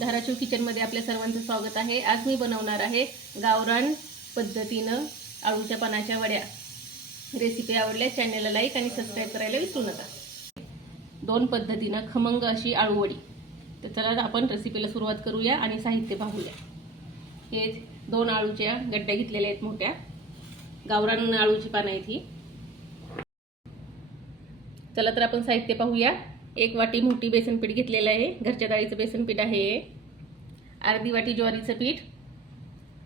धाराशिव किचनमध्ये आपल्या सर्वांचं स्वागत आहे. आज मी बनवणार आहे गावरान पद्धतीनं आळूच्या पानाच्या वड्या. रेसिपी आवडल्या चॅनलला लाईक आणि सबस्क्राईब करायला विसरू नका. दोन पद्धतीनं खमंग अशी आळूवडी तर चला आपण रेसिपीला सुरुवात करूया आणि साहित्य पाहूया. हे दोन आळूच्या गड्ड्या घेतलेल्या आहेत मोठ्या. गावरान आळूची पानं आहेत ही. चला तर आपण साहित्य पाहूया. एक वाटी मोठी बेसन पीठ घेतलेलं आहे. घरच्या डाळीचं बेसन पीठ आहे. हे. अर्धी वाटी ज्वारीचं पीठ.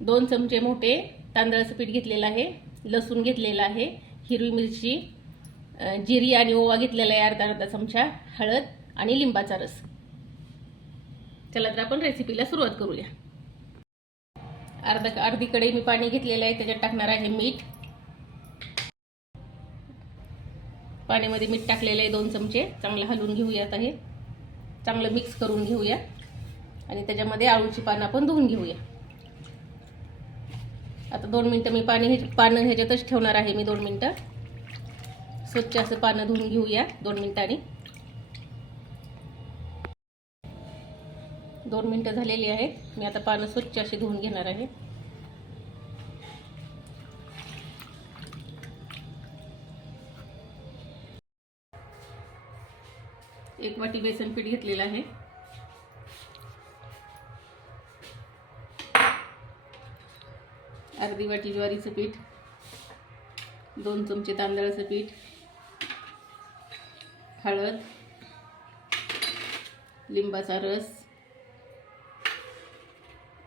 दोन चमचे मोठे तांदळाचं पीठ घेतलेलं आहे. लसूण घेतलेलं आहे. हिरवी मिरची जिरी आणि ओवा घेतलेला आहे अर्धा अर्धा चमचा हळद आणि लिंबाचा रस. चला तर आपण रेसिपीला सुरुवात करूया. अर्धा अर्धी कढई मी पाणी घेतलेलं आहे. त्याच्यात टाकणार आहे मीठ. पाण्यामध्ये मीठ टाकलेलं आहे दोन चमचे. चांगलं हलवून घेऊयात आहे. चांगलं मिक्स करून घेऊया. आणि त्याच्यामध्ये आळूची पानं आपण धुवून घेऊया. आता दोन मिनटं मी पाणी हे पानं ह्याच्यातच ठेवणार आहे मी दोन मिनटं. स्वच्छ असं पानं धुवून घेऊया दोन मिनटांनी. दोन मिनटं झालेली आहेत मी आता पानं स्वच्छ अशी धुवून घेणार आहे. एक वाटी बेसन पीठ घेतलेलं आहे. अर्धी वाटी ज्वारीचं पीठ दोन चमचे तांदळाचं पीठ हळद लिंबाचा रस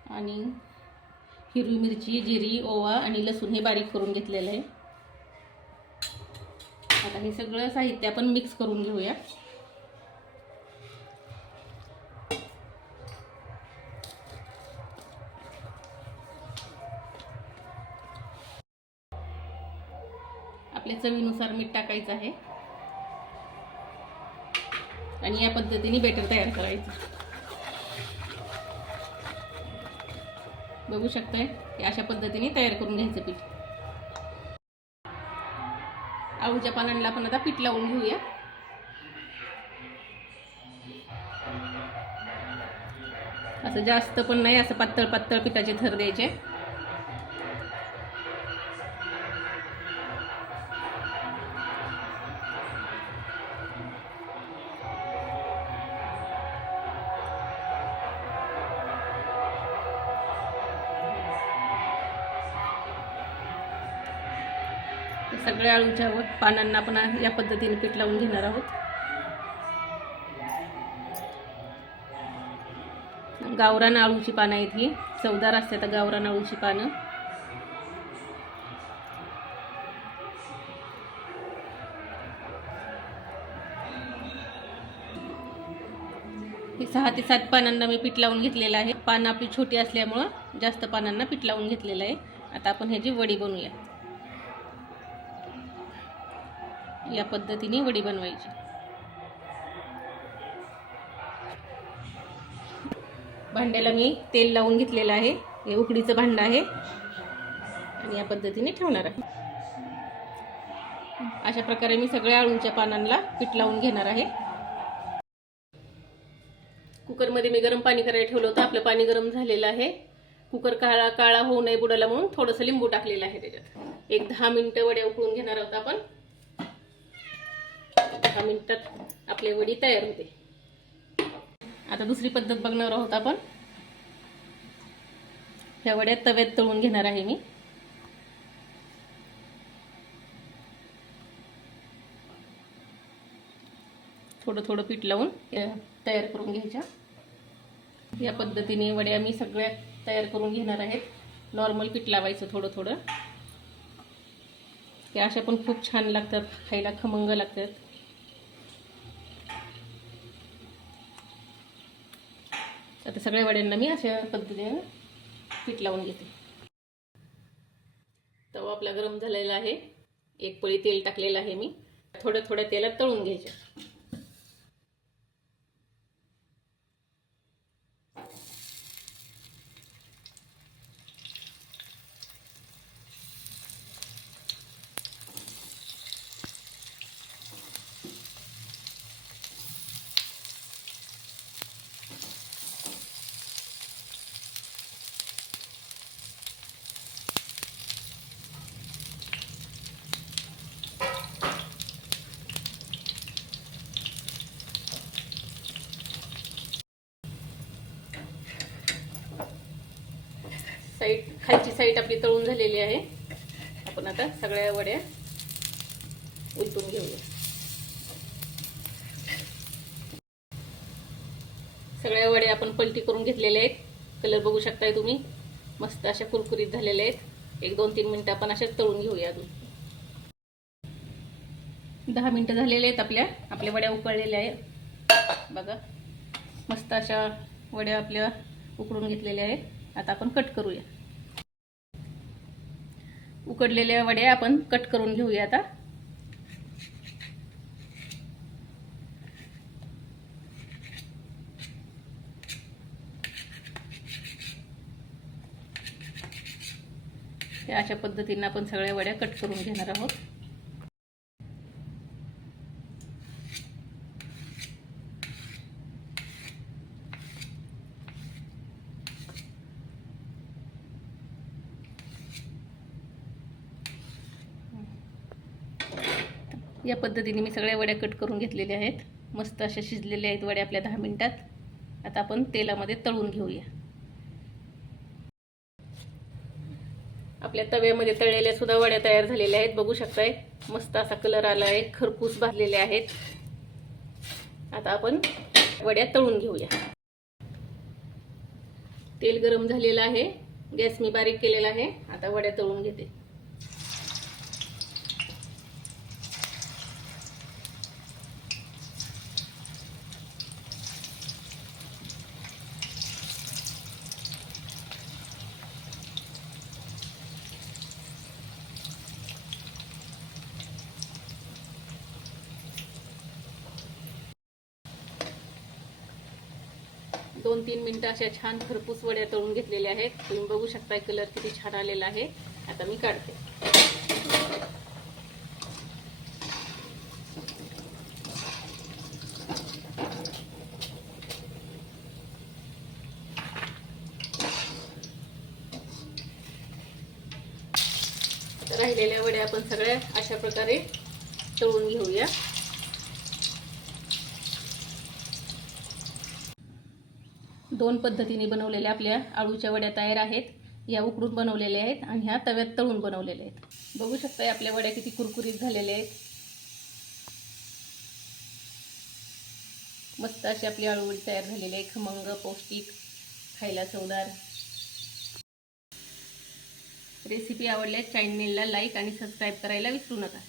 आणि हिरवी मिरची जिरी ओवा आणि लसूण हे बारीक करून घेतलेलं आहे. आता हे सगळं साहित्य आपण मिक्स करून घेऊया. आपल्या चवीनुसार मीठ टाकायचं आहे. आणि या पद्धतीने बेटर तयार करायचं. बघू शकताय हे अशा पद्धतीने तयार करून घ्यायचं पीठ. आळूच्या पानांना आपण आता पीठ लावून घेऊया. असं जास्त पण नाही असं पातळ पातळ पिठाचे थर द्यायचे. सगळ्या आळूच्या आहोत. पानांना आपण या पद्धतीने पीठ लावून घेणार आहोत. गावरान आळूची पानं आहेत ही. चवदार असतात गावरान आळूची पानं. सहा ते सात पानांना मी पीठ लावून घेतलेलं आहे. पानं आपली छोटी असल्यामुळं जास्त पानांना पीठ लावून घेतलेलं आहे. आता आपण ह्याची वडी बनवूया. या पद्धतीने वडी बनवायची. भांड्याला मी तेल लावून घेतलेलं आहे. हे उकडीचं भांडं आहे. आणि या पद्धतीने ठेवणार आहे. अशा प्रकारे मी सगळ्या आळूंच्या पानांना पीठ लावून घेणार आहे. कुकरमध्ये मी गरम पाणी करायला ठेवलं होतं. आपलं पाणी गरम झालेलं आहे. कुकर काळा काळा होऊ नये बुडाला म्हणून थोडंसं लिंबू टाकलेलं आहे त्याच्यात. एक दहा मिनिटं वड्या उकळून घेणार आहोत आपण. दहा मिनिटात आपले वडी तयार होते. आता दुसरी पद्धत बघणार आहोत आपण. ह्या वड्या तव्यात तळून घेणार आहे मी. थोडं थोडं पीठ लावून तयार करून घ्यायच्या. या पद्धतीने वड्या मी सगळ्या तयार करून घेणार आहेत. नॉर्मल पीठ लावायचं थोडं थोडं. त्या अशा पण खूप छान लागतात खायला खमंग लागतात. आता सगळ्या वड्यांना मी अशा पद्धतीने पीठ लावून घेते. तवा आपला गरम झालेला आहे. एक पळी तेल टाकलेलं आहे मी. थोड्या थोड्या तेलात तळून घ्यायच्या साईड खालची साईड आपली तळून झालेली आहे. आपण आता सगळ्या वड्या उलटून घेऊया. सगळ्या वड्या आपण पलटी करून घेतलेल्या आहेत. कलर बघू शकताय तुम्ही. मस्त अशा कुरकुरीत झालेल्या आहेत. एक दोन तीन मिनटं आपण अशाच तळून घेऊया अजून. दहा मिनटं झालेले आहेत आपल्या. आपल्या वड्या उकळलेल्या आहेत. बघा. मस्त अशा वड्या आपल्या उकळून घेतलेल्या आहेत. आता आपण कट करूया. उकडलेल्या वड्या आपण कट करून घेऊया आता. अशा पद्धतीने आपण सगळ्या वड्या कट करून घेणार आहोत. या पद्धतीने मी सगळ्या वड्या कट करून घेतलेल्या आहेत. मस्त अशा शिजलेल्या आहेत वड्या आपल्या दहा मिनटात. आता आपण तेलामध्ये तळून घेऊया. आपल्या तव्यामध्ये तळलेल्या सुद्धा वड्या तयार झालेल्या आहेत. बघू शकताय मस्त असा कलर आला आहे खरपूस भाजलेल्या आहेत. आता आपण वड्या तळून घेऊया. तेल गरम झालेलं आहे. गॅस मी बारीक केलेला आहे. आता वड्या तळून घेते. दोन तीन मिनटं अशा छान खरपूस वड्या तळून घेतलेल्या आहेत. तुम्ही बघू शकता कलर किती छान आलेला आहे. आता मी काढते. राहिलेल्या वड्या आपण सगळ्या अशा प्रकारे तळून घेऊया. दोन पद्धतीने बनवलेल्या आपल्या आळूच्या वड्या तयार आहेत. या उकडून बनवलेल्या आहेत आणि ह्या तव्यात तळून बनवलेल्या आहेत. बघू शकता आपल्या वड्या किती कुरकुरीत झालेल्या आहेत. मस्त अशी आपली आळूवडी तयार झालेली आहे. खमंग पौष्टिक खायला चवदार. रेसिपी आवडल्यास चॅनेलला लाईक आणि सबस्क्राईब करायला विसरू नका.